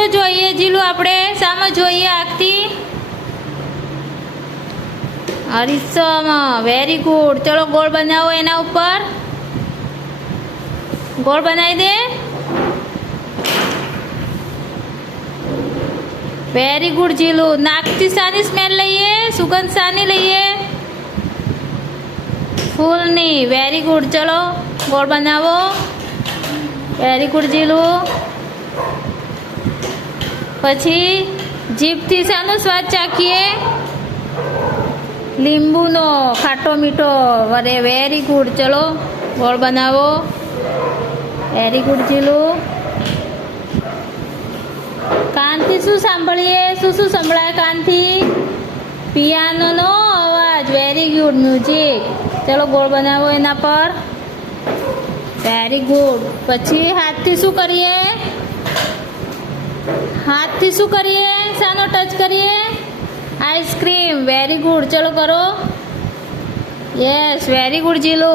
અરીસો જોઈએ જીલું આપણે સામે જોઈએ આખતી અરીસામાં વેરી ગુડ ચલો ગોળ બનાવો એના ઉપર ગોળ બનાવી દે વેરી ગુડ જીલું નાકથી સાની સ્મેલ લઈએ સુગંધ સાની લઈએ ફૂલની વેરી ગુડ ચલો ગોળ બનાવો વેરી ગુડ જીલું પછી જીભથી શાનો સ્વાદ ચાખીએ લીંબુનો ખાટો મીઠો વરે વેરી ગુડ ચલો ગોળ બનાવો વેરી ગુડ જીલું કાનથી શું સાંભળીએ શું સંભળાય કાનથી પિયાનોનો અવાજ વેરી ગુડ મ્યુઝિક ચલો ગોળ બનાવો એના પર વેરી ગુડ પછી હાથથી શું કરીએ હાથથી શું કરીએ શાનો ટચ કરીએ આઈસ્ક્રીમ વેરી ગુડ ચલો કરો યસ વેરી ગુડ જીલો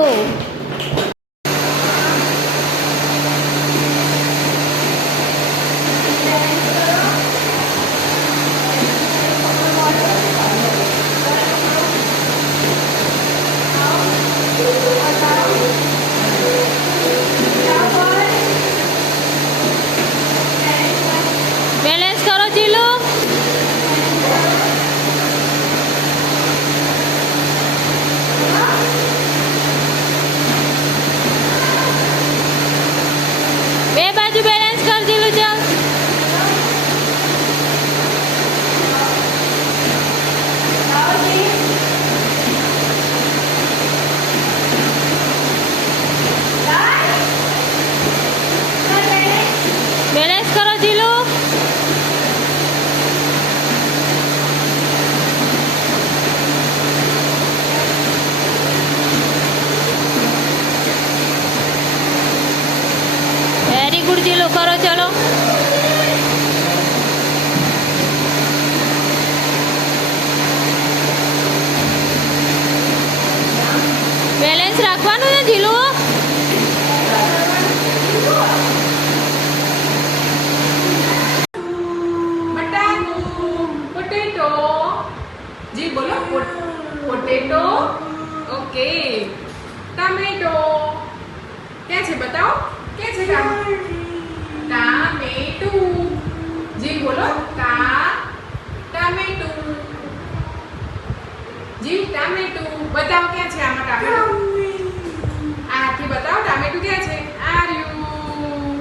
બેલેન્સ કરો જીલો બે બાજુ બેલેન્સ કર જીલો ચાલ બેલેન્સ કરો જીલો વેરી ગુડ જીલો કરો ચલો બેલેન્સ રાખવાનું ને જીલો પોટેટો જી બોલો પોટેટો ઓકે ટમેટો ક્યાં છે બતાવો ક્યાં છે ટામેટું જી બોલો ટામેટું જી ટામેટું બતાવો ક્યાં છે આમાં ટામેટું આથી બતાવો ટામેટું ક્યાં છે આર્યું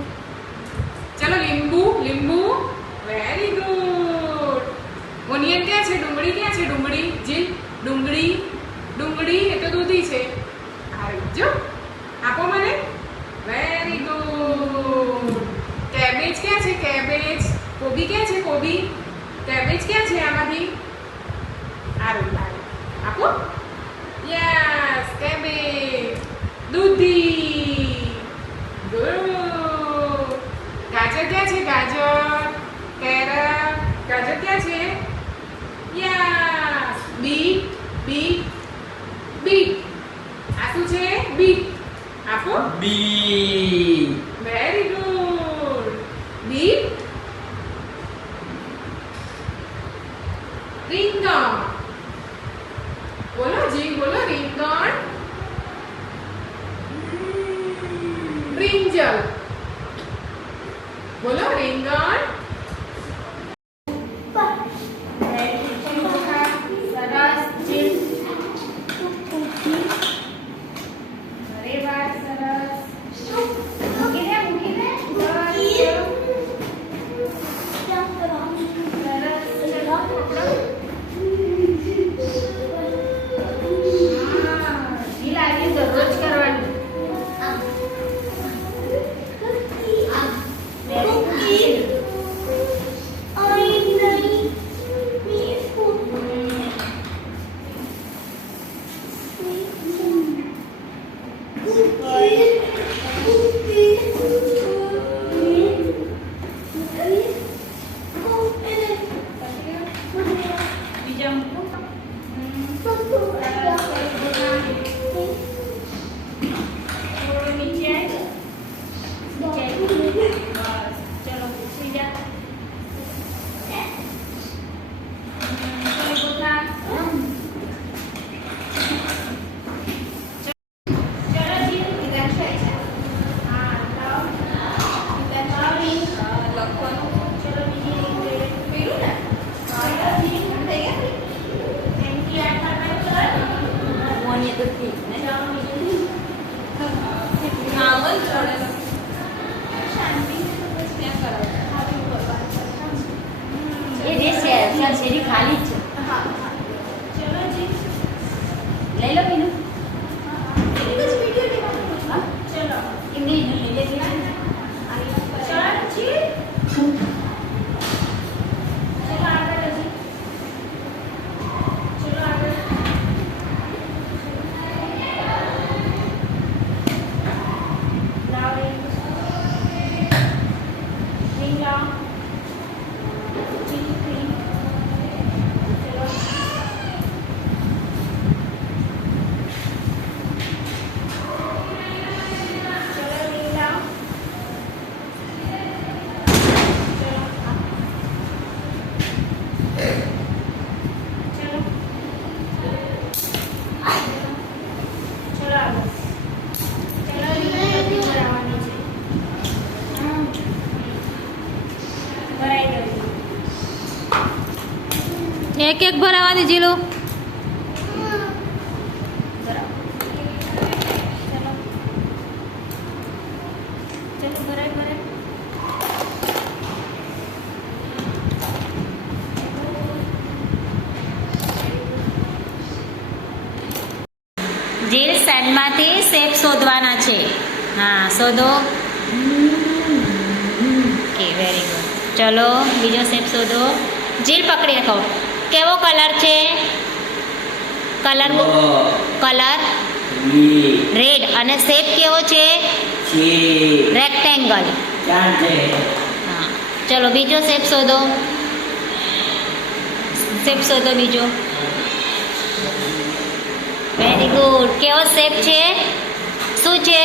ચલો લીંબુ વેરી ગુડ ઓનિયન ક્યાં છે ડુંગળી ક્યાં છે ડુંગળી જી ડુંગળી એ તો દૂધી છે આર્યું જો આપો મને વેરી ગુડ કેબેજ ક્યાં છે કેબેજ કોબી ક્યાં છે કોબી કેબેજ ક્યાં છે આમાંથી આર્યું આપો યસ કેબેજ દૂધી ગુડ ગાજર ક્યાં છે ગાજર કેરટ ગાજર ક્યાં છે યસ બીટ આ શું છે બીટ આપો બી વેરી ગુડ બીટ રીંગણ બોલો જી બોલો રીંગણ બ્રિંજલ બોલો રીંગણ અત્યારે શેરી ખાલી જ છે લઈ લો બીનું હા? એમને એનું લઈ લેજે ને. એક એક ભરાવાની જીલો. જીલ સેન્ડમાંથી શેપ શોધવાના છે. હા શોધો. Okay very good. ચલો બીજો શેપ શોધો. જીલ પકડી રાખો. કેવો કલર છે? Colour colour red. અને શેપ કેવો છે? રેક્ટેંગલ. હા ચલો બીજો શેપ શોધો. શેપ શોધો બીજો. Very good. કેવો શેપ છે? શું છે?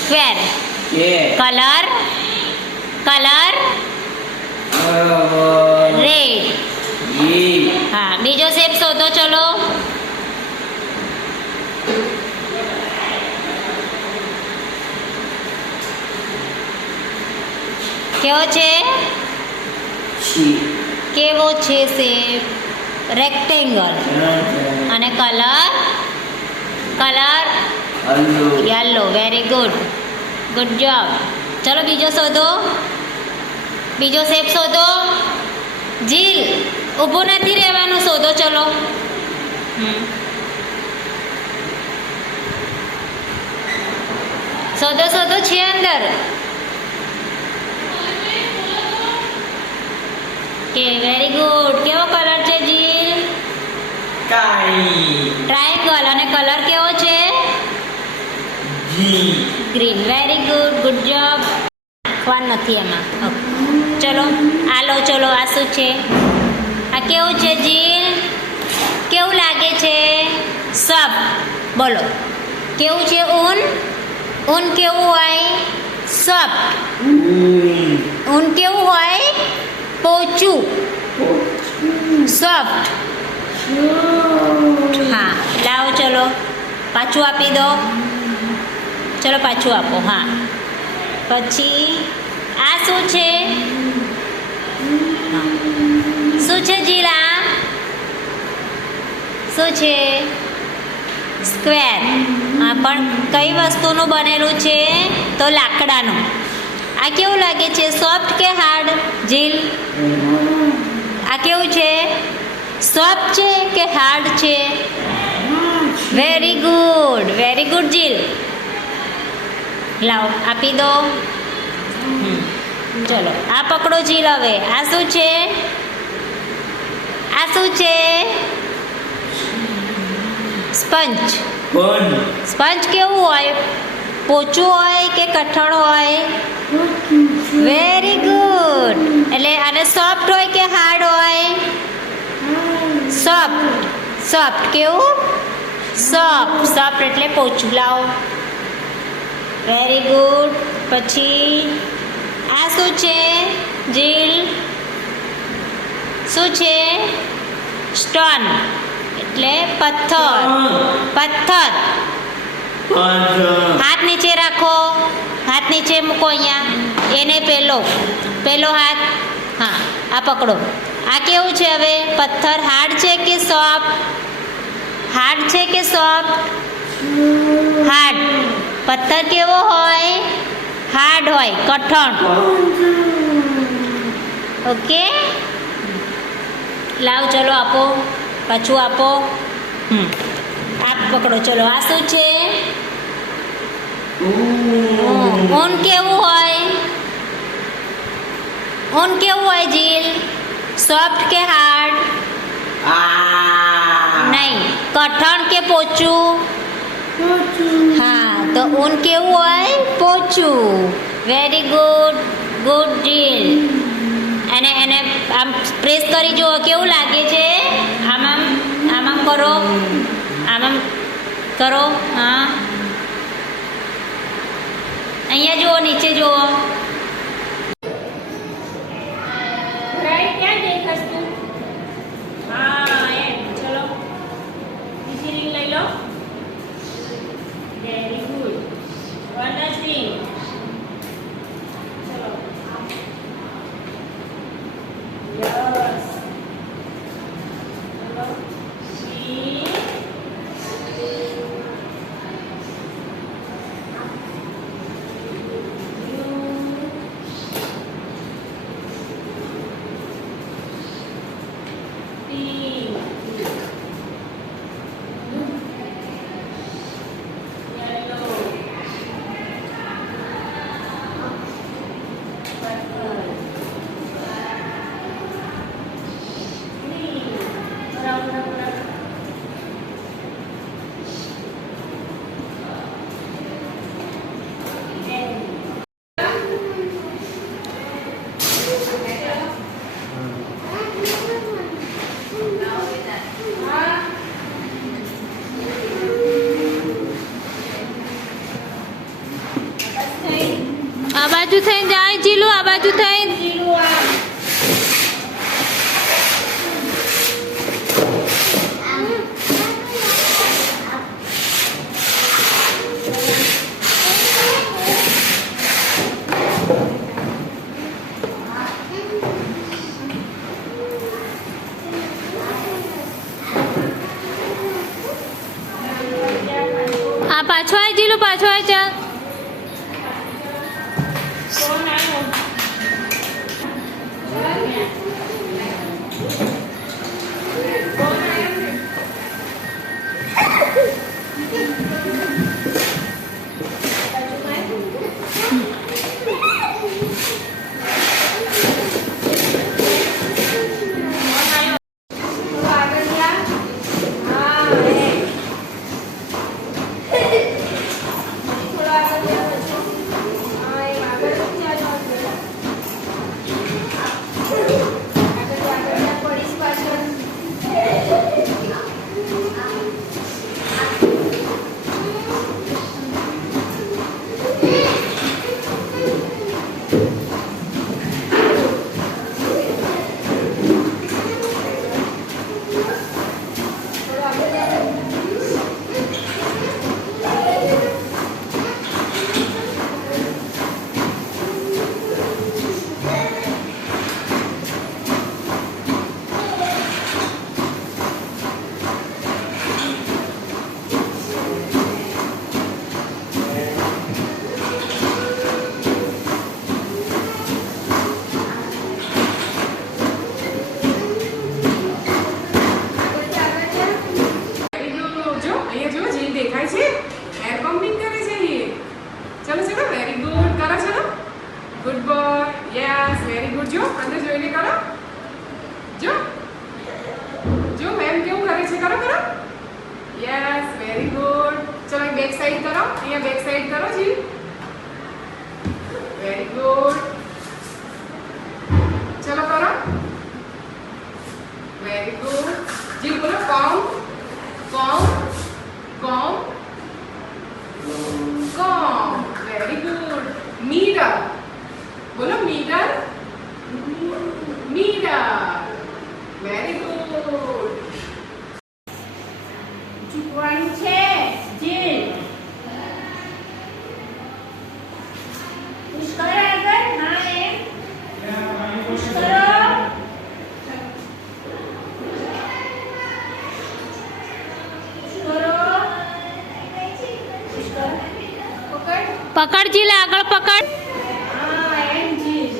સ્ક્વેર. Colour colour red. હા બીજો શેપ શોધો. ચલો કેવો છે? કેવો છે શેપ? રેક્ટેંગલ. અને colour colour yellow. Very good. Good job. ચલો બીજો શોધો. બીજો શેપ શોધો. જીલ ઊભું નથી રહેવાનું. શોધો. ચલો શોધો શોધો. છે અંદર. કે વેરી ગુડ. કેવો કલર છે જીલ? ટ્રાયંગલ. અને કલર કેવો છે? Green. Very good. Good job. નાખવાનું નથી એમાં. ચલો આ લો. ચલો આ શું છે? આ કેવું છે જીલ? કેવું લાગે છે? સબ. બોલો કેવું છે? ઊન. ઊન કેવું હોય? સોફ્ટ. ઊન કેવું હોય? પોચું. સોફ્ટ. હા લાવો. ચલો પાછું આપી દો. ચલો પાછું આપો. હા પછી આ શું છે? શું છે જીલા? શું છે? સ્ક્વેર. હા પણ કઈ વસ્તુનું બનેલું છે? તો લાકડાનું. આ કેવું લાગે છે? સોફ્ટ કે હાર્ડ જીલ? આ કેવું છે? સોફ્ટ છે કે હાર્ડ છે? Very good. વેરી ગુડ જીલ. લાવો આપી દો. ચલો આ પકડો જીલ. હવે આ શું છે? આ શું છે? સ્પંજ. સ્પંજ કેવું હોય? પોચું હોય કે કઠણ હોય? Very good. એટલે આને સોફ્ટ હોય કે હાર્ડ હોય? સોફ્ટ. સોફ્ટ. કેવું? સોફ્ટ. સોફ્ટ એટલે પોચું. લાવો. Very good. પછી આ શું છે જીલ? શું છે? સ્ટોન. એટલે પથ્થર. પથ્થર. હાથ નીચે રાખો. હાથ નીચે મૂકો અહીંયા. એને પેલો હાથ. હા આ પકડો. આ કેવું છે હવે? પથ્થર હાર્ડ છે કે સોફ્ટ? હાર્ડ છે કે સોફ્ટ? હાર્ડ. પથ્થર કેવો હોય? હાર્ડ હોય. કઠણ. ઓકે લાવ ચલો આપો પાછું આપો આપ પકડો ચલો આ શું છે ઊન કેવું હોય ઊન કેવું હોય જીલ સોફ્ટ કે હાર્ડ નહીં કઠણ કે પોચું હા તો ઊન કેવું હોય પોચું વેરી ગુડ ગુડ જીલ અને એને આમ પ્રેસ કરી જુઓ કેવું લાગે છે આમ કરો આમ કરો હા અહીંયા જુઓ નીચે જુઓ ક્યાં દેખાશ તું હા એમ ચલો બીજી રીંગ લઈ લો વેરી ગુડ વન જ રીંગ ચલો યસ ચલો થ્રી આ બાજુ થઈને જાય જીલું આ બાજુ થઈને જીલું આ પાછો આય જીલું પાછો આય ચાલ કોણ આવ્યો good boy yes very good જો અંદર જોઈને કરો જો મેમ કેવું કરે છે કરો યસ વેરી ગુડ ચલો બેક સાઈડ કરો અહીંયા બેક સાઈડ કરો જી વેરી ગુડ ચલો કરો વેરી ગુડ જી બોલો કાઉન્ટ વેરી ગુડ મીટર બોલો મીટર વેરી ગુડ ચૂકવાનું છે જીલ પુશ કરો આગળ હા એમ પુશ કરો પકડ જીલ આગળ પકડ હા એમ જીલ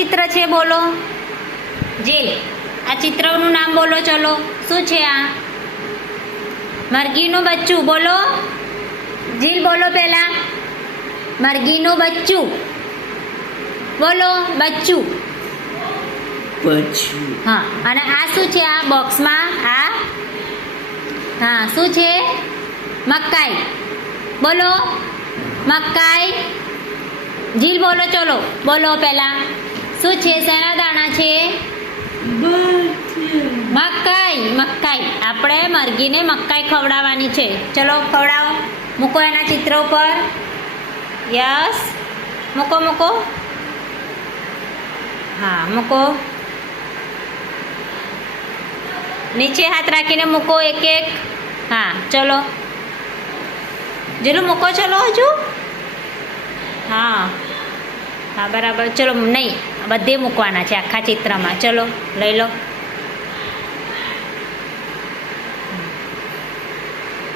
ચિત્ર છે બોલો જીલ આ ચિત્રનું નામ બોલો ચલો શું છે આ મરઘીનું બચ્ચું બોલો જીલ બોલો પહેલા મરઘીનું બચ્ચું બોલો બચ્ચું હા અને આ શું છે આ બોક્સમાં આ હા શું છે મકાઈ બોલો મકાઈ જીલ બોલો ચલો બોલો પહેલા શું છે શેના દાણા છે મકાઈ મકાઈ આપણે મરઘીને મકાઈ ખવડાવવાની છે ચલો ખવડાવો મૂકો એના ચિત્ર ઉપર યસ મૂકો મૂકો હા મૂકો નીચે હાથ રાખીને મૂકો એક એક હા ચલો જેલું મૂકો ચલો હજુ હા હા બરાબર ચલો નહીં બધે મૂકવાના છે આખા ચિત્રમાં ચલો લઈ લો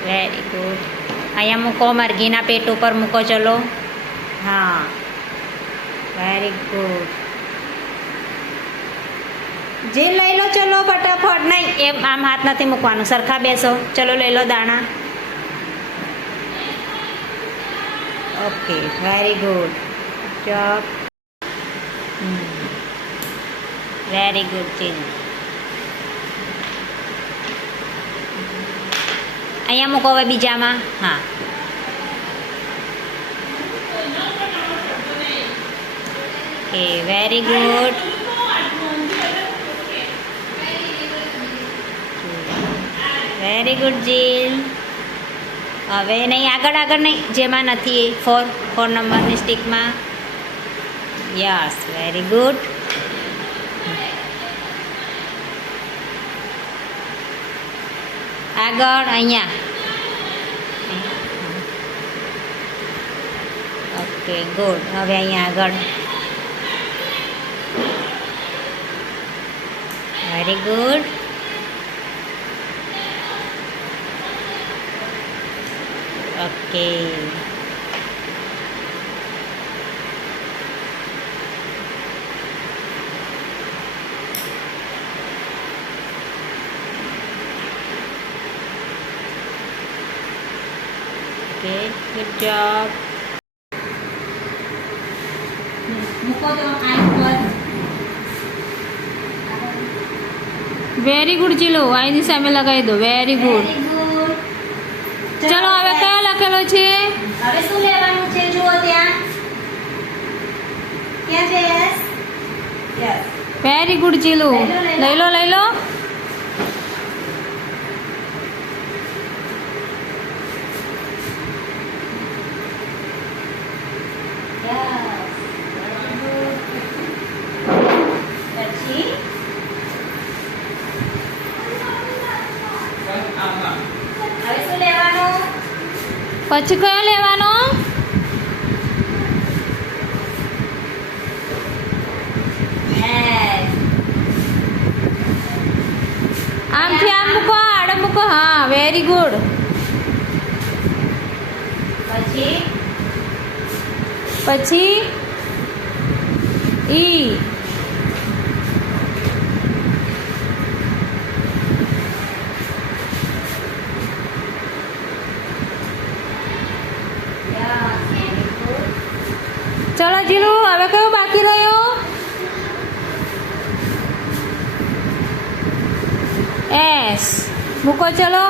વેરી ગુડ અહીંયા મૂકો મરઘીના પેટ ઉપર મૂકો ચલો હા વેરી ગુડ જે લઈ લો ચલો ફટાફટ નહીં એમ આમ હાથ નથી મૂકવાનું સરખા બેસો ચલો લઈ લો દાણા okay very good job very good ચીજ અહીંયા મૂકો હવે બીજામાં હા okay very good very good Jeel હવે નહીં આગળ આગળ નહીં જેમાં નથી ફોર નંબરની સ્ટીકમાં યસ વેરી ગુડ આગળ અહીંયા ઓકે ગુડ હવે અહીંયા આગળ very good okay okay good job મૂકો તો આઈ પર વેરી ગુડ જીલો આઈની સામે લગાવી દો વેરી ગુડ ચલો હવે કયો લખેલો છે હવે શું લેવાનું છે જુઓ ત્યાં ક્યાં છે યસ યસ વેરી ગુડ જીલો લઈ લો લઈ લો પછી કયો લેવાનો આમથી આમ મૂકો આડો મૂકો હા વેરી ગુડ પછી ઈ ચલો જીલુ હવે કયો બાકી રહ્યો એસ મૂકો ચલો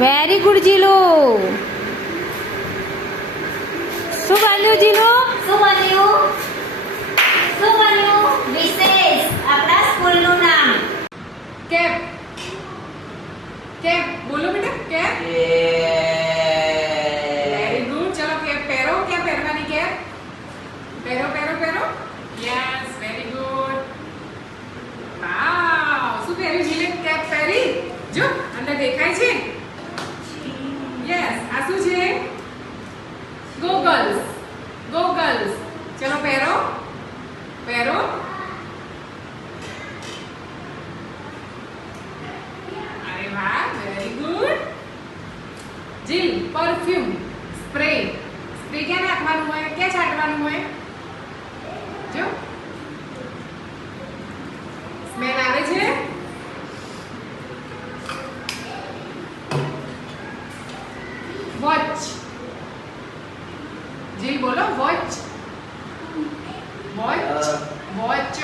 વેરી ગુડ જીલુ શું બન્યું જીલુ શું બન્યું વિશેષ આપણા સ્કૂલનું નામ કેપ કેપ બોલો બેટા કેપ વેરી ગુડ ચલો કેપ પહેરો કેપ પહેરવાની કેપ પહેરો પહેરો પહેરો યસ વેરી ગુડ વાવ શું પહેર્યું જીલે કેપ પહેરી જો અંદર દેખાય છે યસ આ શું છે ગોગલ્સ ગોગલ્સ ચલો પહેરો પહેરો અરે વાહ વેરી ગુડ જીલ પરફ્યુમ સ્પ્રે તો એ ક્યાં નાખવાનું હોય, ક્યાં છાંટવાનું હોય? જો સ્મેલ આવે છે. વોચ. જીલ બોલો watch. Watch. Watch.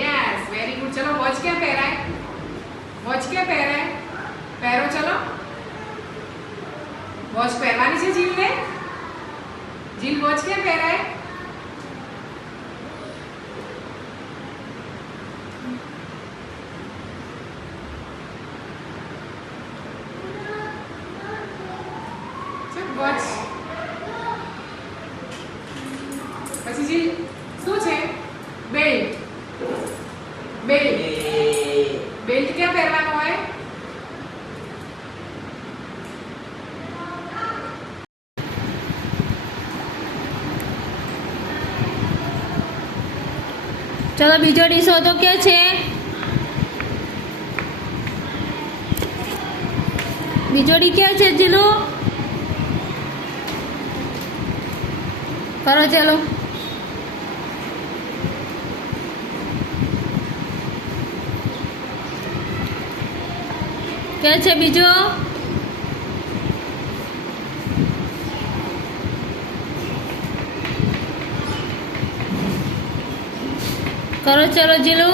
Yes very good. ચલો વોચ ક્યાં પહેરાય? વોચ ક્યાં પહેરાય? પહેરો ચલો. વોચ પહેરવાની છે જીલને? જીલ વોચ ક્યાં પહેરાય? વોચ. પછી જીલ શું છે? બેલ્ટ. બેલ્ટ. બેલ્ટ ક્યાં પહેરવાનો હોય? ચલો બીજો ડીશો તો કે છે? બીજો ડી ક્યાં છે જીલુ? કરો ચલો. કે છે બીજો? કરો ચલો જીલુ.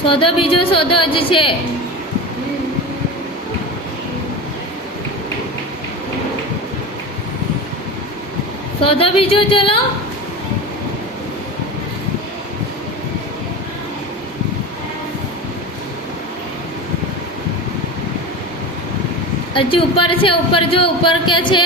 શોધો બીજું, શોધો હજી છે. શોધો બીજું ચલો. હજી ઉપર છે, ઉપર જો ઉપર કે છે?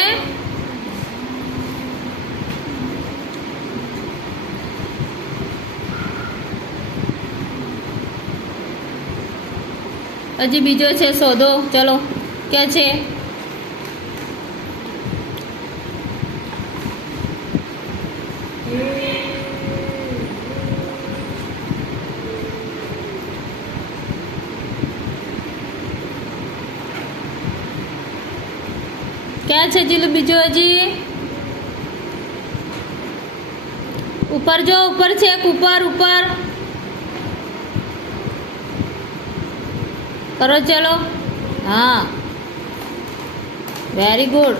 હજી બીજો છે, શોધો ચલો. કે છે? ક્યાં છે જીલુ બીજું હજી? ઉપર જો, ઉપર છે એક ઉપર. ઉપર કરો ચલો. હા વેરી ગુડ.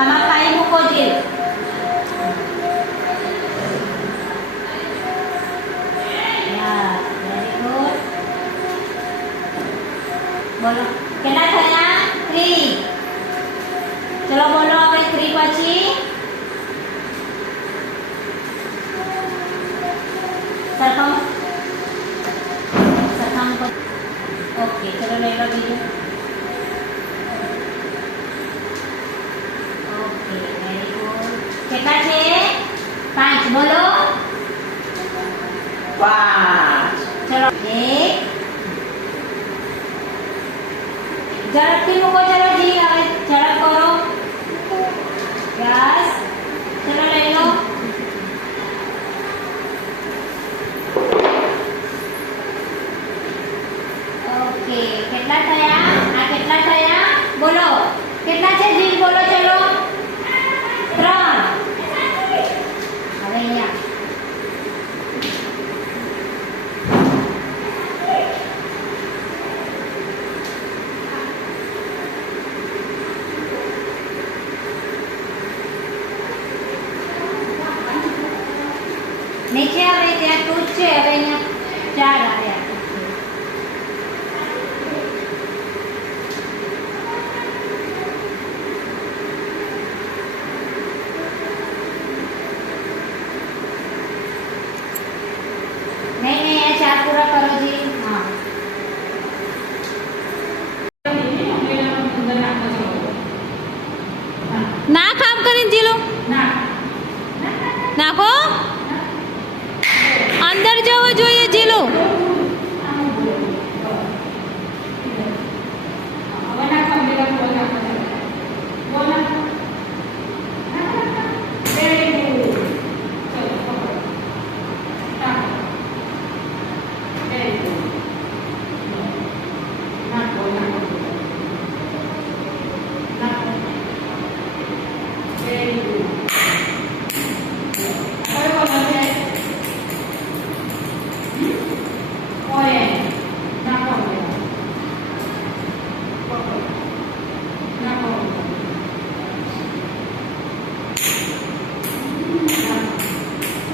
આમાં 5 મૂકો જીલ. Very good. બોલો કેટલા થયા? 3. ચલો બોલો હવે 3 પછી સરખમ ઓકે. ચલો લઈ લો બીજું. Okay very good. કેટલા છે? 5 બોલો. 5. ચલો 1. ઝડપથી મૂકો. ચલો જી હવે ઝડપ કરો. યસ ચલો લઈ લો. ઓકે કેટલા થયા? આ કેટલા થયા? બોલો કેટલા છે જી? બોલો ચલો. 3. હવે અહીંયા છે હવે અહીંયા 4 આવ્યા. નહીં નહીં આ 4 પૂરા કરો જી. હા ના કામ કરીને જીલો નાખો અંદર જવો જોઈએ જીલો.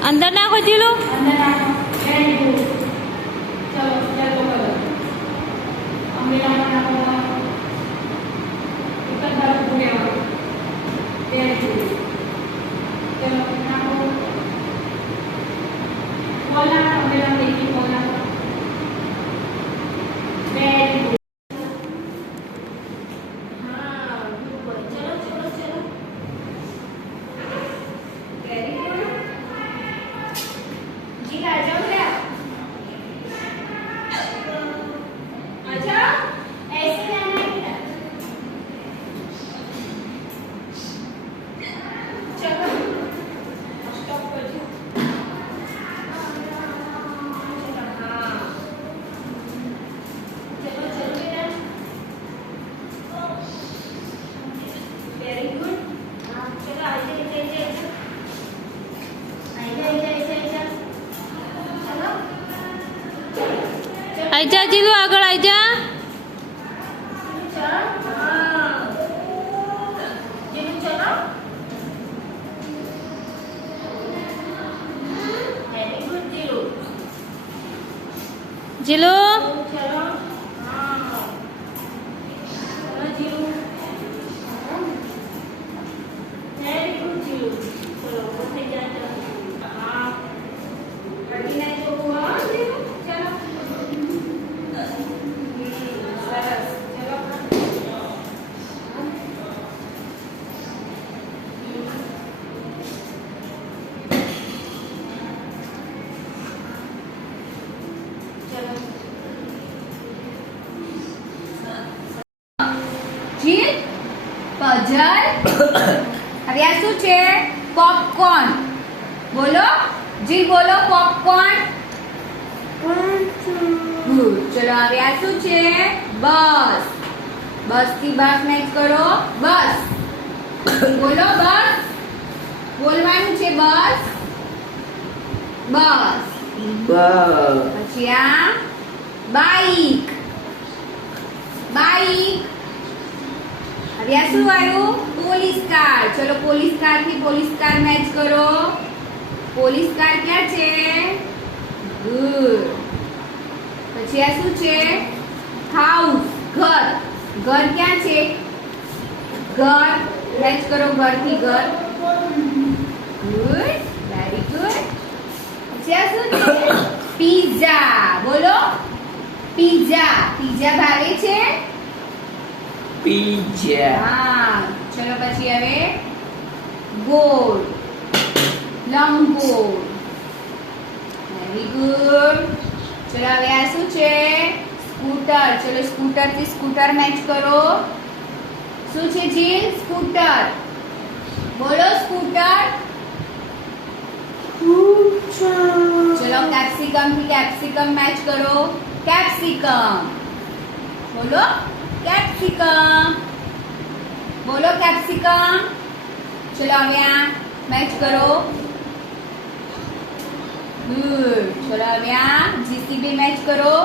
અંદર નાખો જીલો. આઈ જા જીલુ આગળ આઈ જા. જીલુ જીલ પઝલ હવે આ શું છે? પોપકોર્ન. બોલો જીલ બોલો પોપકોર્ન. ગુડ. ચલો હવે આ શું છે? બસ. બસ થી બસ મેચ કરો. બસ બોલો બસ. બોલવાનું છે બસ. બસ. પછી આ બાઈક. બાઈક. હવે આ શું આવ્યું? Police car. ચલો પોલીસ કાર થી પોલીસ કાર મેચ કરો. પોલીસ કાર ક્યાં છે? ગુડ. પછી આ શું છે? હાઉસ. ઘર. ઘર ક્યાં છે? ઘર. મેચ કરો ઘર થી ઘર. ગુડ. Very good. પછી આ શું છે? પિઝા. બોલો પિઝા. પિઝા ભાવે છે? Pizza. હા. ચલો પછી હવે ગોળ. લંબગોળ. Very good. ચલો હવે આ શું છે? સ્કૂટર. ચલો સ્કૂટર થી સ્કૂટર મેચ કરો. શું છે જીલ? સ્કૂટર. બોલો સ્કૂટર. ચલો કેપ્સિકમ થી કેપ્સિકમ મેચ કરો. કેપ્સિકમ. બોલો કેપ્સિકમ. બોલો કેપ્સિકમ. ચલો હવે આ મેચ કરો. ગુડ. ચલો હવે આ જીસીબી મેચ કરો.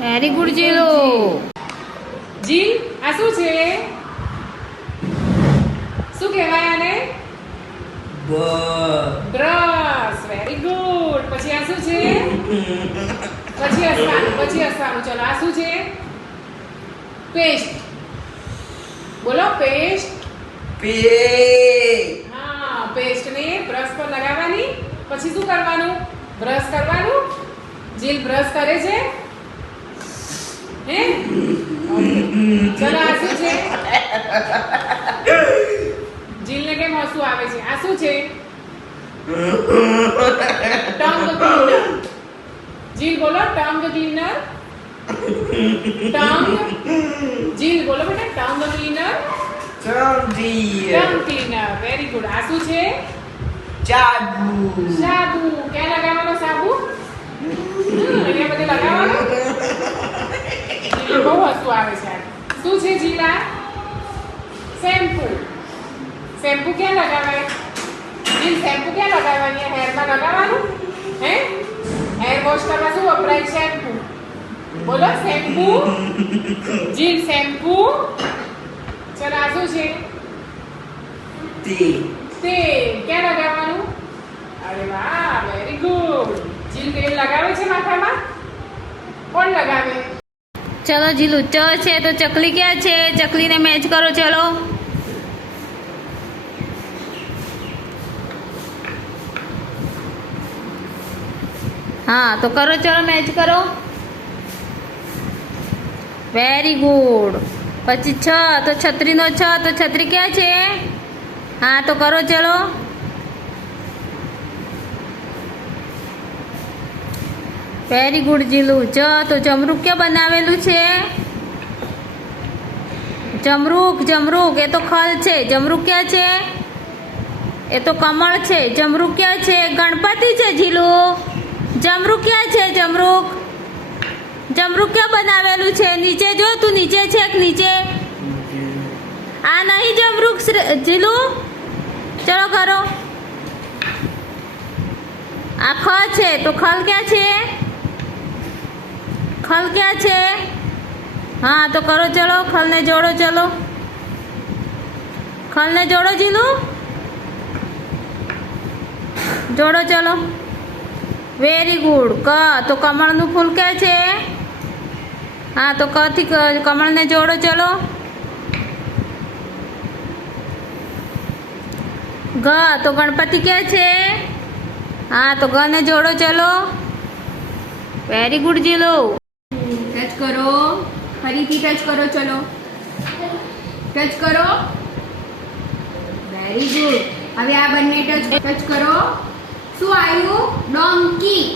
વેરી ગુડ જીલો. જીલ આ શું છે? શું કહેવાય આને? Bus. બ્રશ. Very good. પછી આ શું છે? પછી હસવાનું. ચલો આ શું છે? પેસ્ટ. બોલો પેસ્ટ. હા, પેસ્ટને બ્રશ પર લગાવવાની. પછી શું કરવાનું? બ્રશ કરવાનું. જીલ બ્રશ કરે છે હે? ચલો આ શું છે? જીલને કેમ હસવું આવે છે? આ શું છે? Tongue cleaner. જીલ બોલો ટંગ ક્લીનર. ટંગ. જીલ બોલો બેટા tongue cleaner. Tongue cleaner. Very good. આ શું છે? સાબુ. ક્યાં લગાવવાનો સાબુ? અહીંયા બધે લગાવવાનો. જીલ બહુ હસવું આવે છે. શું છે જીલા? શેમ્પુ. શેમ્પુ ક્યાં લગાવાય? જીલ શેમ્પુ ક્યાં લગાવવાની? હેરમાં લગાવવાનું હે? હેર વોશ કરવા શું વપરાય? શેમ્પુ. બોલો શેમ્પુ. જીલ શેમ્પુ. ચલો આ શું છે? તેલ. ક્યાં લગાવવાનું? અરે વાહ, વેરી ગુડ. જીલ તેલ લગાવે છે માથામાં? કોણ લગાવે? ચલો જીલુ ચ છે તો ચકલી ક્યાં છે? ચકલીને મેચ કરો. ચલો હા તો કરો. ચલો મેચ કરો. Very good. પછી છ તો છત્રીનો છ તો છત્રી ક્યાં છે? હા તો કરો. ચલો વેરી ગુડ જીલુ. જ તો જમરૂક ક્યાં બનાવેલું છે? જમરૂક એ તો ખલ છે. જમરૂક ક્યાં છે? એ તો કમળ છે. જમરૂક ક્યાં છે? ગણપતિ છે જીલુ. જમરૂક ક્યાં છે? જમરૂક ક્યાં બનાવેલું છે? નીચે જો તું. નીચે છે કે નીચે? આ નહીં જમરૂક જીલુ. ચલો કરો. આ ખ છે તો ખલ ક્યાં છે? ખલ ક્યાં છે? હા તો કરો. ચલો ખલને જોડો. ચલો ખલને જોડો જીલુ. જોડો. ચલો વેરી ગુડ. ક તો કમળનું ફૂલ ક્યાં છે? હા તો ક થી કમળને જોડો. ચલો ગ તો ગણપતિ ક્યાં છે? હા તો ગ ને જોડો. ચલો વેરી ગુડ જીલો. ટચ કરો. ફરીથી ટચ કરો. ચલો ટચ કરો. Very good. હવે આ બંને ટચ કરો. શું આવ્યું? ડોંકી.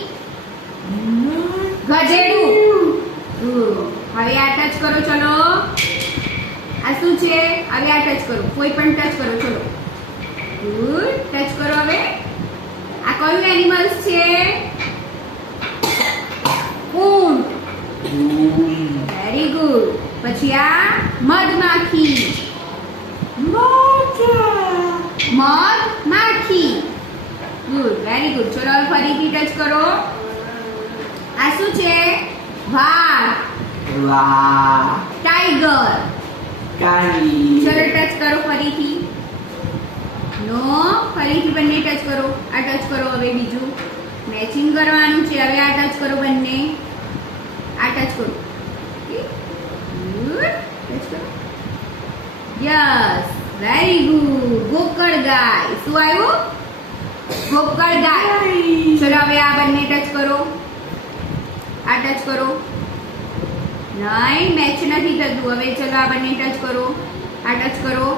ગધેડું. હવે આ ટચ કરો. ચલો આ શું છે? હવે આ ટચ કરો. કોઈ પણ ટચ કરો. ચલો ગુડ. ટચ કરો. હવે આ કયું એનિમલ્સ છે? ઊંટ. Very good. પછી આ મધમાખી. મધમાખી. ગુડ. Very good. ચલો હવે ફરીથી ટચ કરો. આ શું છે? વાઘ. ટાઈગર. ચલો ટચ કરો ફરીથી. નો. ફરીથી બંને ટચ કરો. આ ટચ કરો. હવે બીજું મેચિંગ કરવાનું છે. હવે આ ટચ કરો બંને. આ ટચ કરો. ગુડ. ટચ કરો. Yes very good. ગોકળ ગાય. શું આવ્યું? ગોકળ ગાય. ચલો હવે આ બંને ટચ કરો. આ ટચ કરો. નહીં મેચ નથી થતું. હવે ચલો આ બંને ટચ કરો. આ ટચ કરો.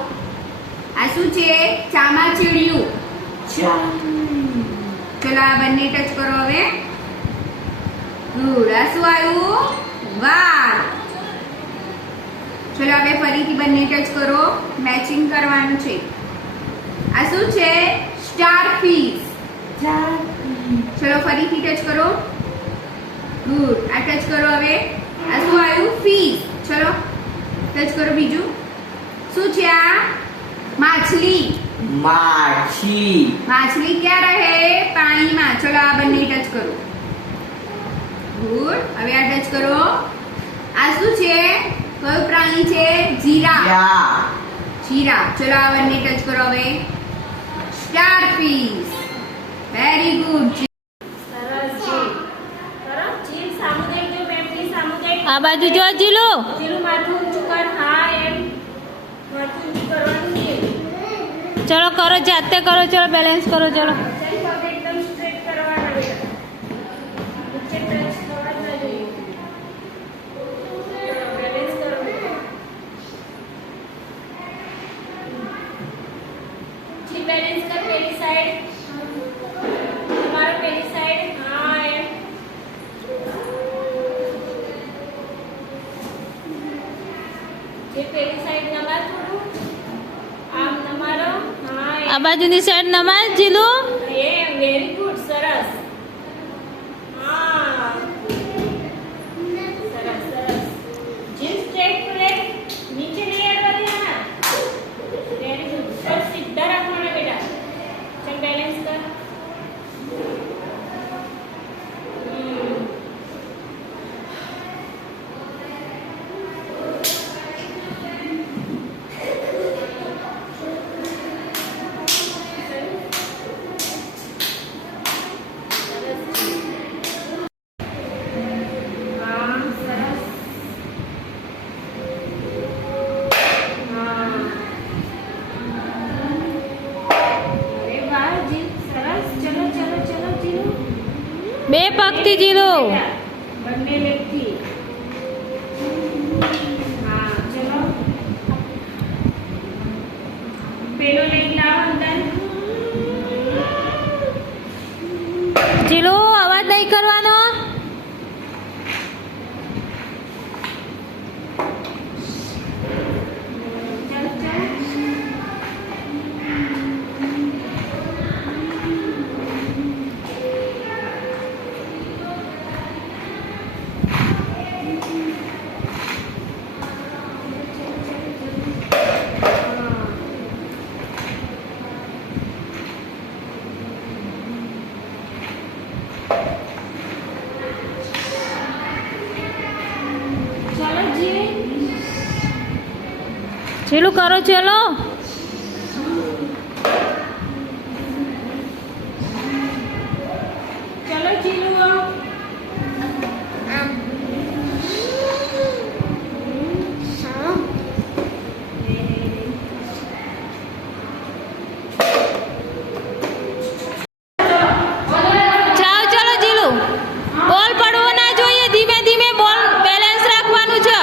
આ શું છે? ચામાચીડિયું. ચલો આ બંને ટચ કરો. હવે ગુડ. આ શું આવ્યું? વાઘ. ચલો હવે ફરીથી બંને ટચ કરો. મેચિંગ કરવાનું છે. આ શું છે? સ્ટારફિશ. ચલો ફરીથી ટચ કરો. ગુડ. આ ટચ કરો. હવે આ શું આવ્યું? ફિશ. ચલો ટચ કરો. બીજું શું છે? આ માછલી. માછલી ક્યાં રહે? પાણીમાં. ચલો આ બંને ટચ કરો. ગુડ. હવે આ ટચ કરો. આ શું છે? કયું પ્રાણી છે? જીરાફ. ચલો આ બંને ટચ કરો. હવે સ્ટારફિશ. Very good. સરસ જીલ. સરસ જીલ સામુદાયિક જો મેમની સામુદાયિક. આ બાજુ જો જીલુ. જીલું માથું ઊંચું કર. હા એમ માથું ઊંચું કરવાનું જીલ. ચલો કરો, જાતે કરો, ચલો બેલેન્સ કરો, ચલો. ચાલ પગ એકદમ સ્ટ્રેટ કરવાના બેટા. નીચે ટચ થવા જ ના જોઈએ. ચલો, બેલેન્સ કરો બેટા. જી બેલેન્સ કર પેલી સાઈડ. તમારો પેલી સાઈડ. હા એમ. જે પેલી સાઈડ નમાર થોડું. આમ નમારો. હા એમ. આ બાજુની સાઈડ નમાજ જીલુ. Am very good. સરસ. હા સરસ સરસ. જીન્સ સ્ટ્રેટ પ્લેટ નીચે નહીં અડવા દેવાના. Very good. સર સીધા રાખવાના બેટા. ચલ બેલેન્સ કર. હા સરસ. હા અરે વાહ જીલ. સરસ. ચલો ચલો ચલો જીલ. બે પગથી જીલુ. બંને લેગથી. હા ચલો. પેલો લેગ લાવો અંદર. જીલુ અવાજ નહીં કરવાનો. ચલ ચલ. ચલો જી. જીલુ કરો, ચલો. ચલો જીલુઓ. જાઓ, ચલો જીલુ. બોલ પડવો ના જોઈએ. ધીમે ધીમે બોલ બેલેન્સ રાખવાનું છે.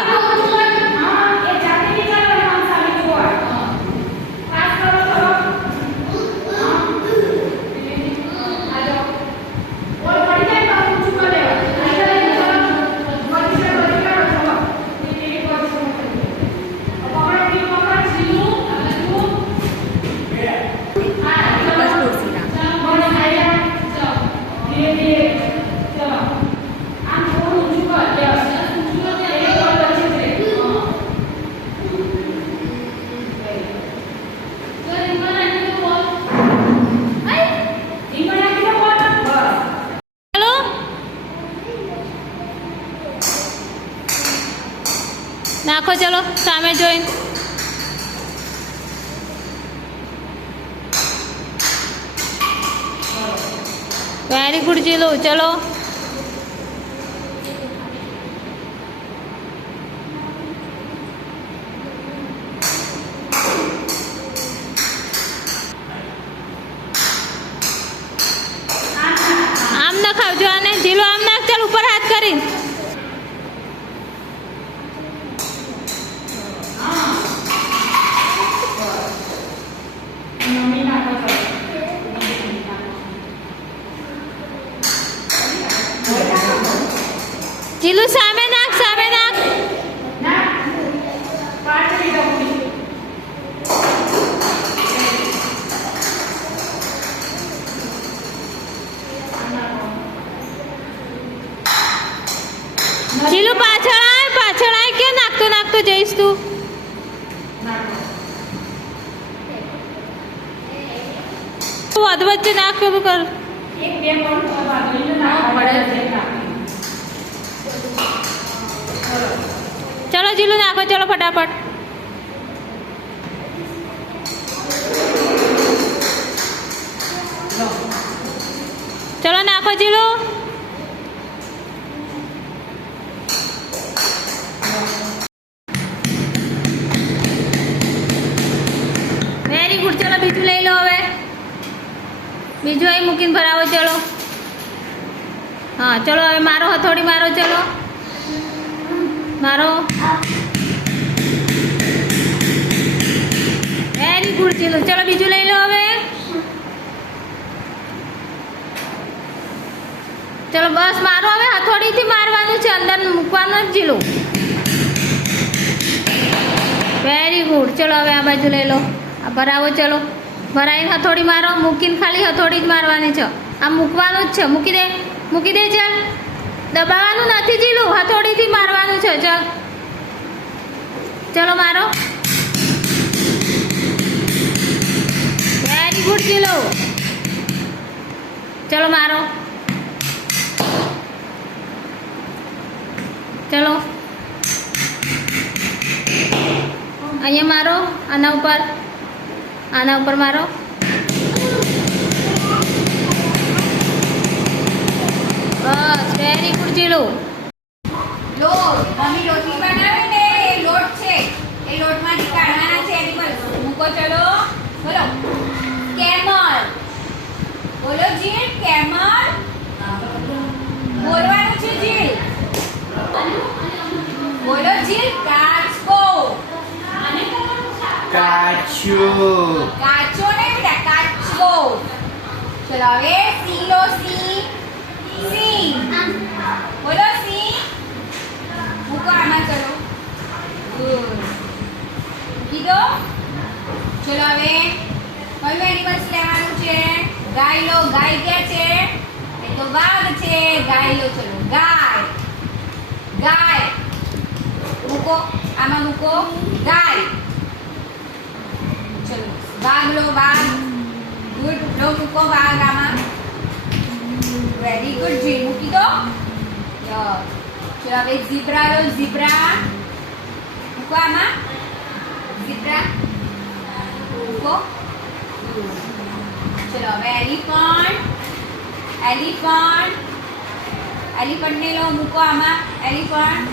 એ જાતે નહીં કરવાનું. આમ સામે જુઓ. પાસ કરો તો. આ જાઓ. બોલ પડી જાય તો ઊંચું કરી દેવાનું. બધી સાઈડ બધી કાઢો જુઓ. એ પોઝિશન કરી દો. પકડ કી પકડ જીલું. હા બસ ખુરશી રાખ. બોલ આયા. ચલો. ધીરે ધીરે. ચલો. આમ થોડું ઊંચું કર. યસ. ઊંચું કર. એ બોલ વચ્ચે જ રહે. ધીમો નાખી દો બોલ. બસ. ચલો. નાખો, ચલો સામે જોઈને. Very good Jilu. ચલો. આમ ન ખાવજો આને. જીલુ આમ નાખ. ચાલ ઉપર હાથ કરી. મમ્મી નાખો છો. જીલુ સામે નાખ, સામે નાખ. ના. પાછળ લીધો પૂરી. જીલુ પાછળ આય, પાછળ આય. કે નાખતો નાખતો જઈશ તું. અધ વચ્ચે નાખ પેલું કર. એક બે પણ બાજુને નાખવા પડે છે. ચલો જીલુ નાખો, ચલો ફટાફટ. જીલો. Very good. ચલો બીજું લઈ લો હવે. બીજું અહીં મૂકીને ભરાવો. ચલો હા ચલો હવે મારો હથોડી મારો. ચલો મારો. વેરી ગુડ જીલો. ચલો બીજું લઈ લો હવે. ચલો બસ મારો હવે હથોડીથી મારવાનું છે, અંદર મૂકવાનું જ જીલું. Very good. ચલો હવે આ બાજુ લઈ લો. આ ભરાવો. ચલો ભરાઈને હથોડી મારો. મૂકીને ખાલી હથોડી જ મારવાની છે. આ મૂકવાનું જ છે. મૂકી દે. મૂકી દે. ચાલ દબાવવાનું નથી જીલું, હથોડીથી મારવાનું છે. ચાલ ચલો મારો. વેરી ગુડ જીલો. ચલો મારો. ચલો અહીંયા મારો. આના ઉપર મારો. બસ વેરી ગુડ જીલો. લોટ. મમ્મી રોટલી બનાવે ને એ લોટ છે, એ લોટમાંથી કાઢવાના છે એનિમલ્સ. મૂકો. ચલો બોલો. કેમલ. બોલો જીલ. કેમલ બોલવાનું છે જીલ. બોલો જીલ. કાચકો. કાચો. કાચો ને બેટા, કાચકો. ચલો હવે સી લો. સી. સિંહ. બોલો સિંહ. મૂકો આમાં. ચલો ગુડ. મૂકી દો. ચલો હવે કયું એનિમલ્સ લેવાનું છે? ગાય લો. ગાય ક્યાં છે? એ તો વાઘ છે. ગાય લો. ચલો ગાય. ગાય મૂકો આમાં. મૂકો ગાય. ચલો વાઘ લો. વાઘ. ગુડ. લો મૂકો વાઘ આમાં. વેરી ગુડ જી. મૂકી દો. ચલો હવે ઝીબ્રા લો. ઝીબ્રા મૂકો આમાં. ઝીબ્રા મૂકો. ચલો હવે એલિફન્ટ. એલિફન્ટ. એલિફન્ટ ને લો. મૂકો આમાં. એલિફન્ટ.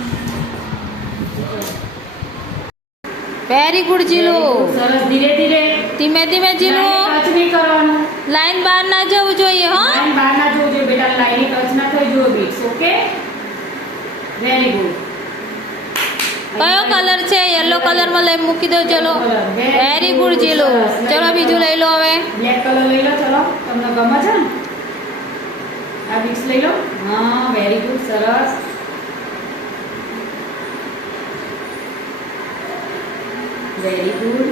વેરી ગુડ જીલો. સરસ. ધીરે ધીરે. ધીમે ધીમે જીલો. લાઈન ટચ નહીં કરવાનું. લાઈન બહાર ના જવું જોઈએ. હા લાઈન બહાર ના જવું જોઈએ બેટા. લાઈન ટચ ના થઈ જોઈએ બીટ્સ. ઓકે. Very good. કયો કલર છે? યલો કલરમાં લઈ મૂકી દો. ચલો વેરી ગુડ જીલો. ચલો બીજું લઈ લો હવે. બ્લેક કલર લઈ લો. ચલો તમને ગમે છે ને આ બીટ્સ લઈ લો. હા વેરી ગુડ. સરસ. Very good.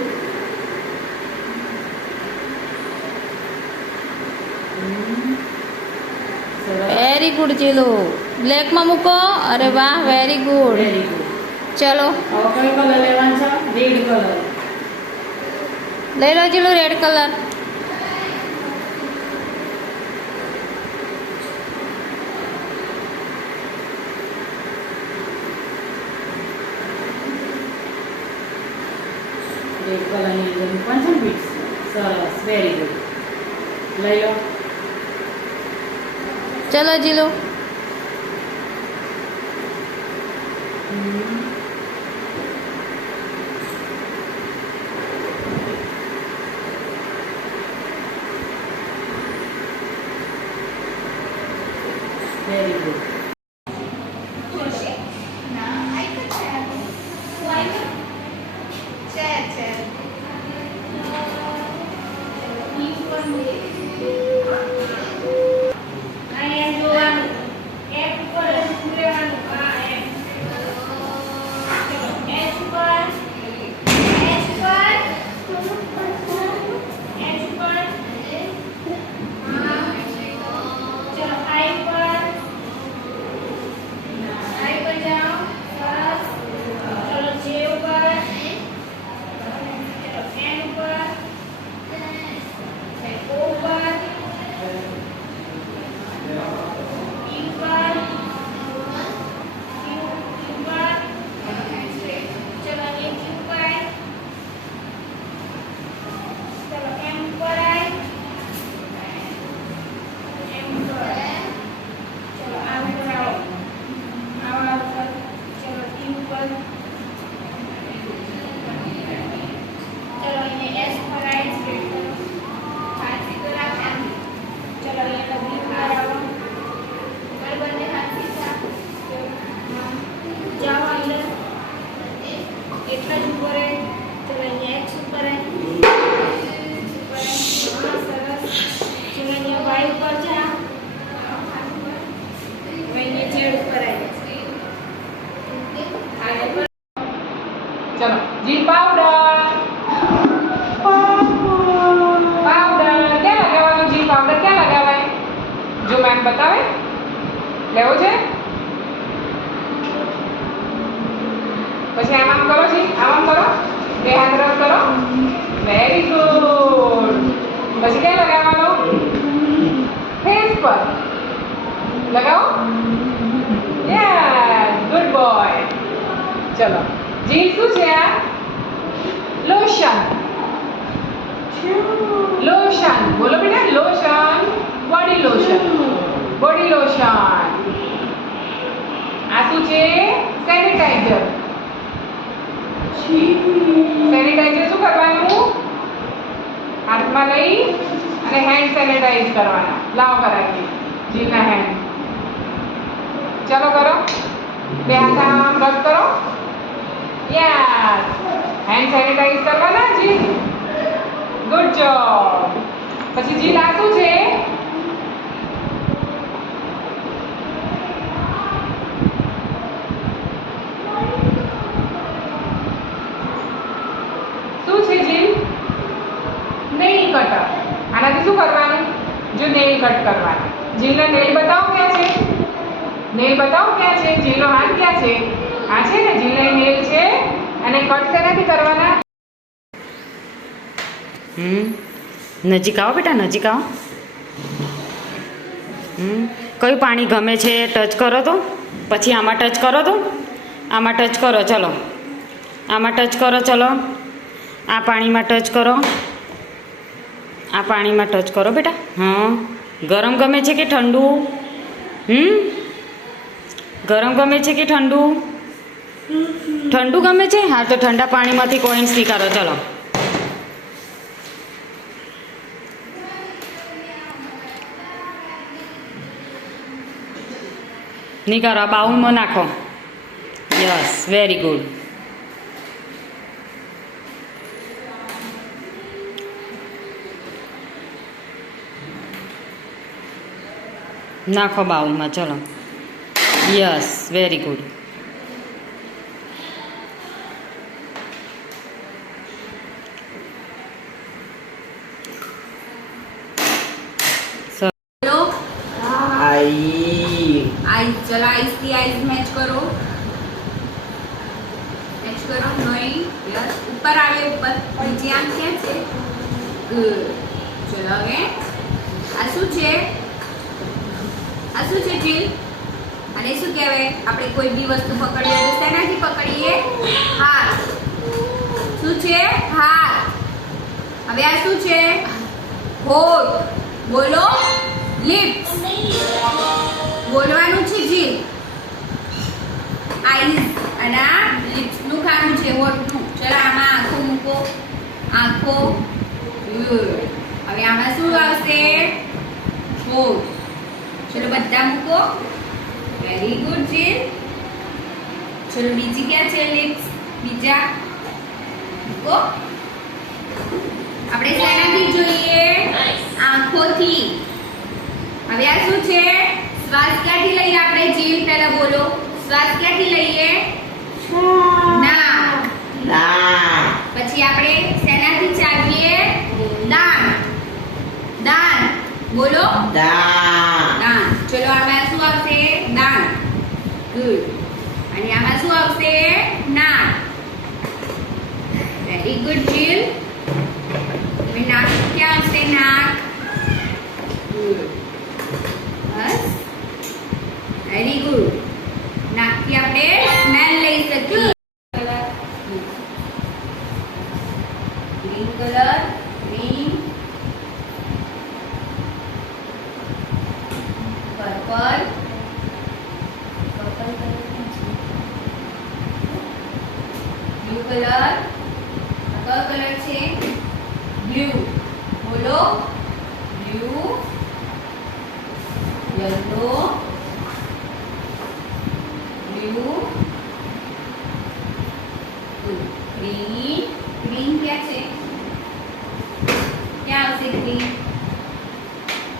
વેરી ગુડ જીલો. બ્લેકમાં મૂકો. અરે વાહ વેરી ગુડ. Very good. ચલો હવે કયો કલર લેવાનો છે? Red colour. લઈ લો જીલો. Red colour. રેડ કલરની અંદર મૂકવાનું છે ને બીટ્સ. સરસ. Very good. લઈ લો. ચલો જીલો. Very good. એમ બતાવે લેવો છે પછી આમ કરો જી આમ કરો બે હાથ રબ કરો વેરી ગુડ પછી ક્યાં લગાવવાનો ફેસ પર લગાવો યસ ગુડ બોય ચલો જી શું છે આ લોશન લોશન બોલો બેટા લોશન બોડી લોશન આ શું છે સેનિટાઈઝર સેનિટાઈઝર શું કરવાનું હાથમાં લઈ અને હેન્ડ સેનિટાઈઝ કરવાના લાવો કરાવી જીના હેન્ડ ચલો કરો બે હાથ આમ રબ કરો યસ હેન્ડ સેનિટાઈઝ કરવાના જી ગુડ જોબ પછી જી આ શું છે શું છે જી નેલ કટર આનાથી શું કરવાનું જો નેલ કટ કરવાના જીલના નેલ બતાવો ક્યાં છે નેલ બતાવો ક્યાં છે જીલનો હાથ ક્યાં છે આ છે ને જીલના નેલ છે અને કટ શેનાથી કરવાના નજીક આવો બેટા નજીક આવો કયું પાણી ગમે છે ટચ કરો તો પછી આમાં ટચ કરો તો આમાં ટચ કરો ચલો આમાં ટચ કરો ચલો આ પાણીમાં ટચ કરો આ પાણીમાં ટચ કરો બેટા હા ગરમ ગમે છે કે ઠંડુ ગરમ ગમે છે કે ઠંડુ ઠંડુ ગમે છે હા તો ઠંડા પાણીમાંથી કોઈન્સ નીકાળો ચલો નીકાળો આ બાઉલમાં નાખો યસ વેરી ગુડ નાખો બાઉલમાં ચલો યસ વેરી ગુડ बोलो आई आइज चलो आइज की आइज मैच करो नहीं यस ऊपर आवे ऊपर नीचे आम क्या છે ગુડ ચલો હવે આ શું છે જીલ અને શું કહેવાય આપણે કોઈ બી વસ્તુ પકડીએ તો શેનાથી પકડીએ હાથ શું છે હાથ હવે આ શું છે હોઠ બોલો લિપ્સ બોલવાનું છે જીલ આઈઝ અને આ લિપ્સ નું ખાનું છે હોઠનું ચલો આમાં આંખો મૂકો આંખો ગુડ હવે આમાં શું આવશે હોઠ ચલો બધા મૂકો વેરી ગુડ જીલ ચલો બીજી ક્યાં છે લિપ્સ બીજા મૂકો આપણે શેનાથી જોઈએ આંખોથી હવે આ શું છે શ્વાસ ક્યાંથી લઈએ આપણે જીલ પહેલા બોલો શ્વાસ ક્યાંથી લઈએ નાક પછી આપણે શેનાથી ચાવીએ દાંત બોલો દાંત ચલો આમાં શું આવશે દાંત ગુડ અને આમાં શું આવશે નાક વેરી ગુડ જીલ હવે નાક ક્યાં આવશે નાક ગુડ બસ વેરી ગુડ નાકથી આપણે સ્મેલ લઈ શકીએ green colour green purple blue colour કયો કલર છે બ્લુ બોલો blue yellow blue green green ક્યાં છે ક્યાં આવશે ગ્રીન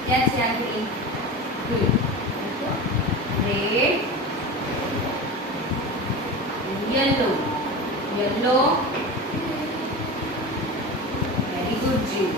ક્યાં છે આ green red yellow very good Jill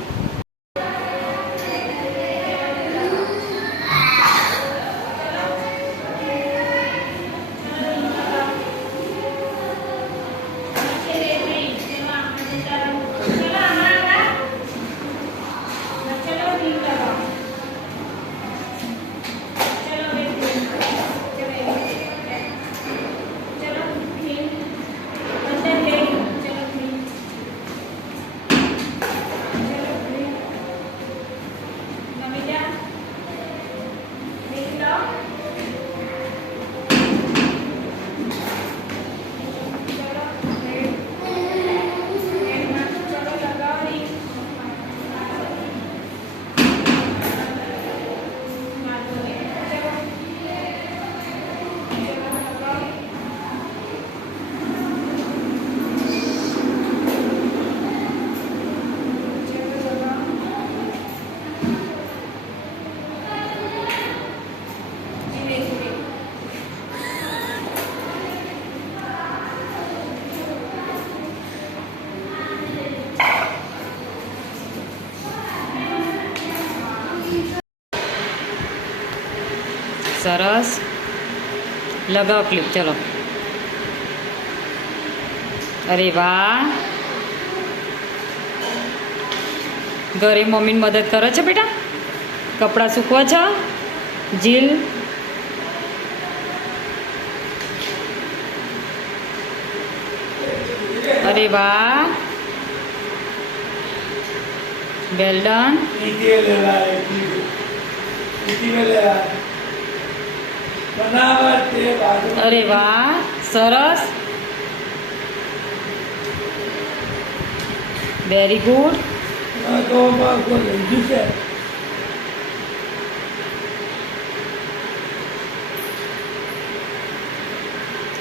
સરસ લગાવો ક્લિપ ચલો અરે વાહ ઘરે મમ્મીની મદદ કરે છે બેટા કપડાં સૂકવા છે જીલ અરે વાહ વેલ ડન અરે વાહ સરસ વેરી ગુડ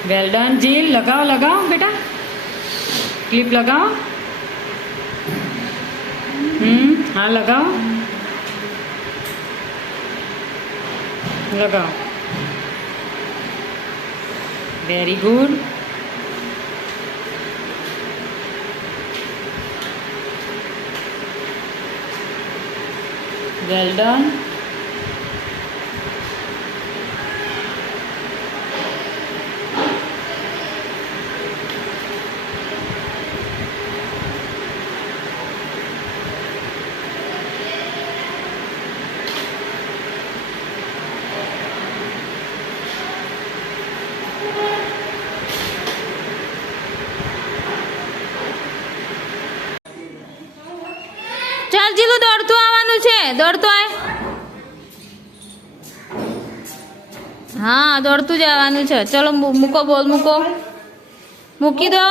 વેલ ડન જીલ લગાવો લગાવો બેટા ક્લિપ લગાવો हाँ लगाओ लगाओ वेरी गुड वेल डन ચાલ જીલું દોડતું આવવાનું છે દોડતું આય હા દોડતું જ આવવાનું છે ચલો મૂકો બોલ મૂકો મૂકી દો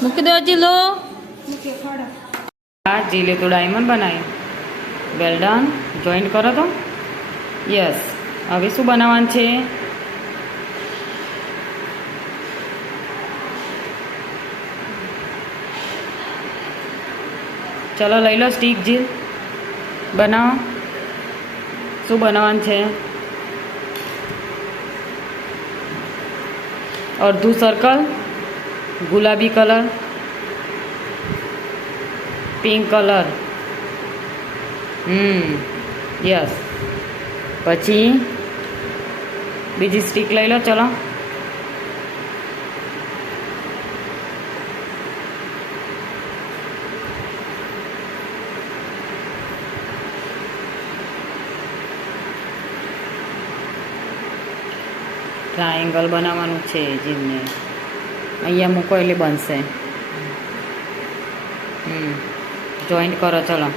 મૂકી દો જીલો આ જીલે તો ડાયમંડ બનાવી વેલ ડન જોઈન્ટ કરો તો યસ હવે શું બનાવવાનું છે ચલો લઈ લો સ્ટીક જીલ બનાવો શું બનાવવાનું છે અડધું સર્કલ ગુલાબી કલર પિંક કલર યસ પછી બીજી સ્ટીક લઈ લો ચલો ટ્રાયેંગલ બનાવવાનું છે જીમને અહીંયા મૂકો એટલે બનશે જોઈન્ટ કરો ચલો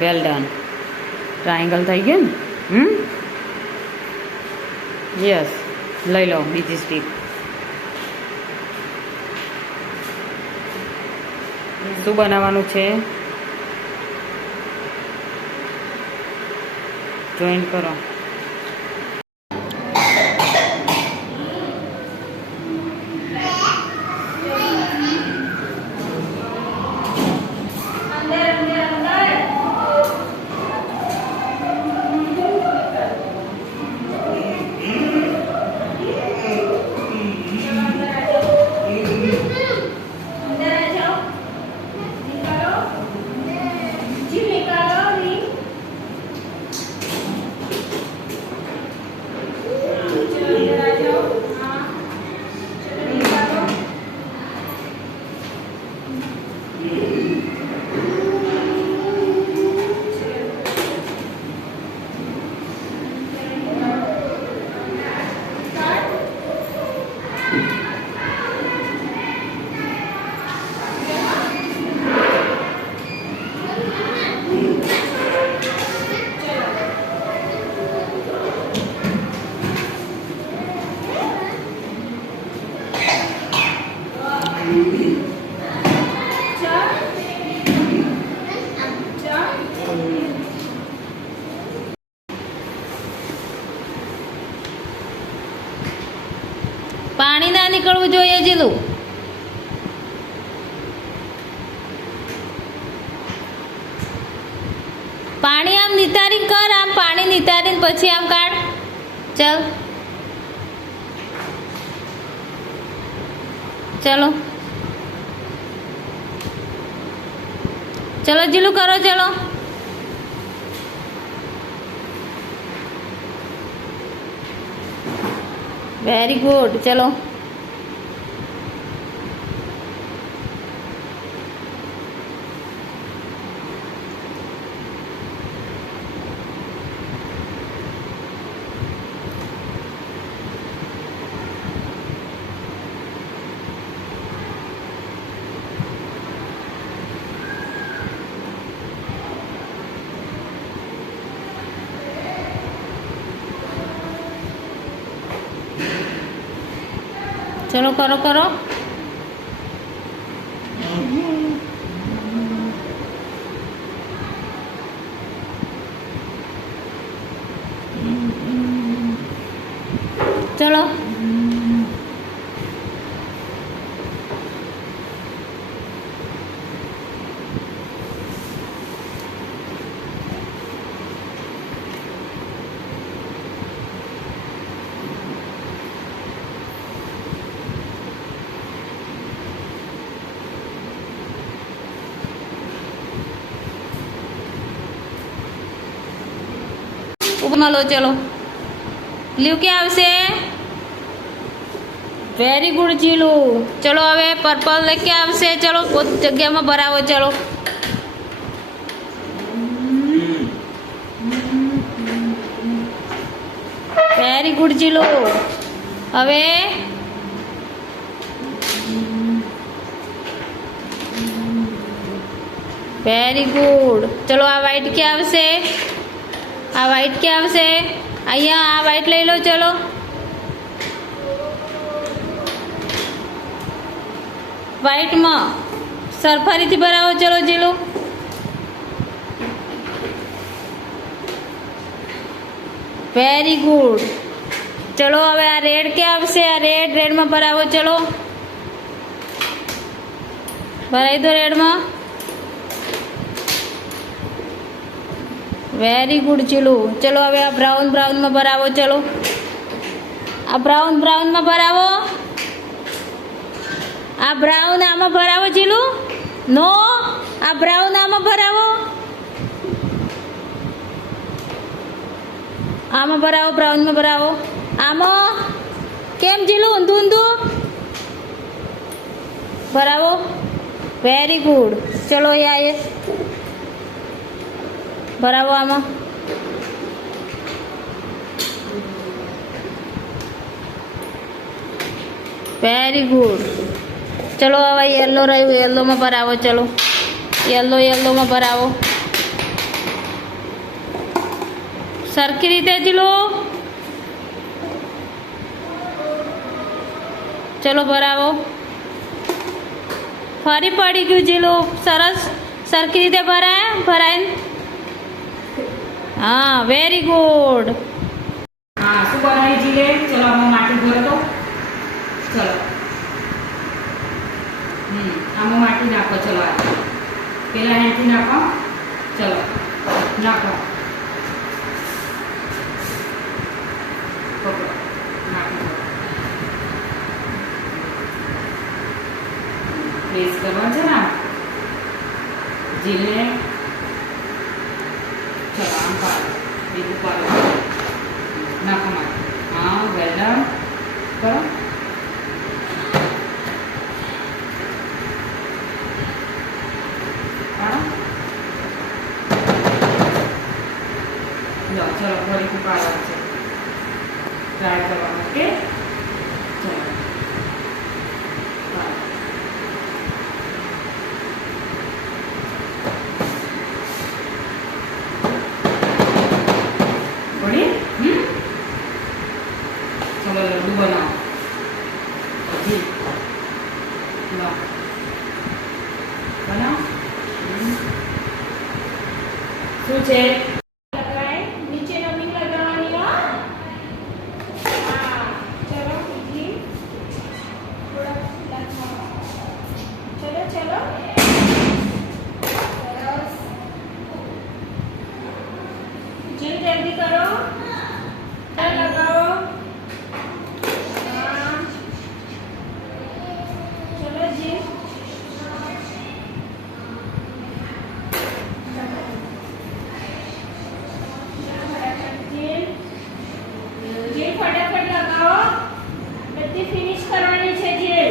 વેલ ડન ટ્રાયેંગલ થઈ ગયું ને યસ લઈ લો બીજી સ્ટીક શું બનાવવાનું છે જોઈન્ટ કરો ના નીકળવું જોઈએ જીલું. પાણી આમ નિતારી કર, આમ પાણી નિતારીને પછી આમ કાઢ. ચલ ચલો ચલો જીલું કરો, ચલો. વેરી ગુડ, ચલો. ચલો કરો કરો. ચલો ઉપમાં લો, ચલો. લીવ ક્યાં આવશે? વેરી ગુડ જીલું. ચલો હવે પર્પલ ક્યાં આવશે? ચલો જગ્યામાં ભરાવો, ચલો. વેરી ગુડ જીલું. હવે વેરી ગુડ. ચલો આ વ્હાઈટ ક્યાં આવશે? આ વ્હાઈટ ક્યાં આવશે? અહીંયા આ વ્હાઈટ લઈ લો, ચલો. વ્હાઈટમાં સરફરીથી ભરાવો, ચલો જીલો. Very good. ચલો હવે આ રેડ ક્યાં આવશે? આ રેડમાં ભરાવો, ચલો. ભરાઈ દો રેડમાં. Very good ચીલું. ચલો હવે આ બ્રાઉનમાં ભરાવો, ચલો. આ બ્રાઉનમાં ભરાવો. આ બ્રાઉન આમાં ભરાવો ચીલું. નો, આ બ્રાઉન આમાં ભરાવો. આમાં ભરાવો, બ્રાઉનમાં ભરાવો. આમાં કેમ ચીલું? ઊંધું ઊંધું ભરાવો. Very good. ચલો યાર ભરાવો આમાં. Very good. ચલો હવે યલો રહ્યું, યલોમાં ભરાવો, ચલો. યલોમાં ભરાવો સરખી રીતે જીલો. ચલો ભરાવો. ફરી પડી ગયું જીલો. સરસ, સરખી રીતે ભરાય. હા વેરી ગુડ. હા શું બનાવી જીલે? ચલો આમાં માટી ભરો તો. ચલો આમાં માટી નાખો. ચલો આ પેલા અહીંથી નાખો. ચલો નાખો. પકડો, નાખો. પ્રેસ કરવા છે ને જીલે. ચલો આમ પાડો, બીજું પાડો. નાખો માટી. હા વેલ ડન. કરો. લો ચલો ફરીથી પાડવાનું છે. ટ્રાય કરવાનું. ઓકે ચલો ચલો લડ્ડુ બનાવો. જી લો બનાવો. શું છે? નીચે નમી લગાવવાની. હા ચલો બીજી. જલ્દી કરો ચાલ લગાવો હા. ચલો જી જેલ ફટાફટ લગાવો બધી ફિનિશ કરવાની છે જેલ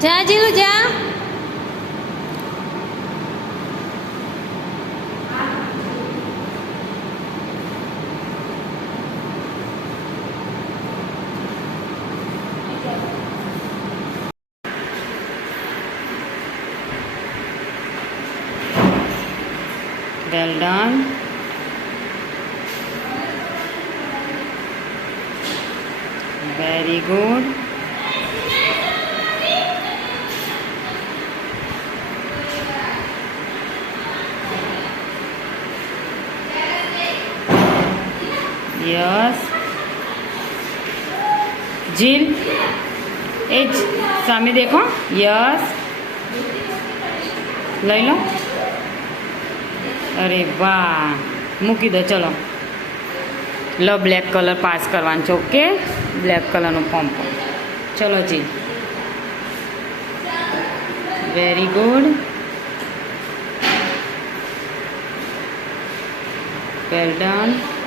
જા જીલુ જા Well done. Very good. Yes. જીલ એ જ સામે દેખો યસ લઈ લો અરે વાહ મૂકી દો ચલો લો બ્લેક કલર પાસ કરવાનું છે ઓકે બ્લેક કલરનું પંપ ચલો જી વેરી ગુડ વેલ ડન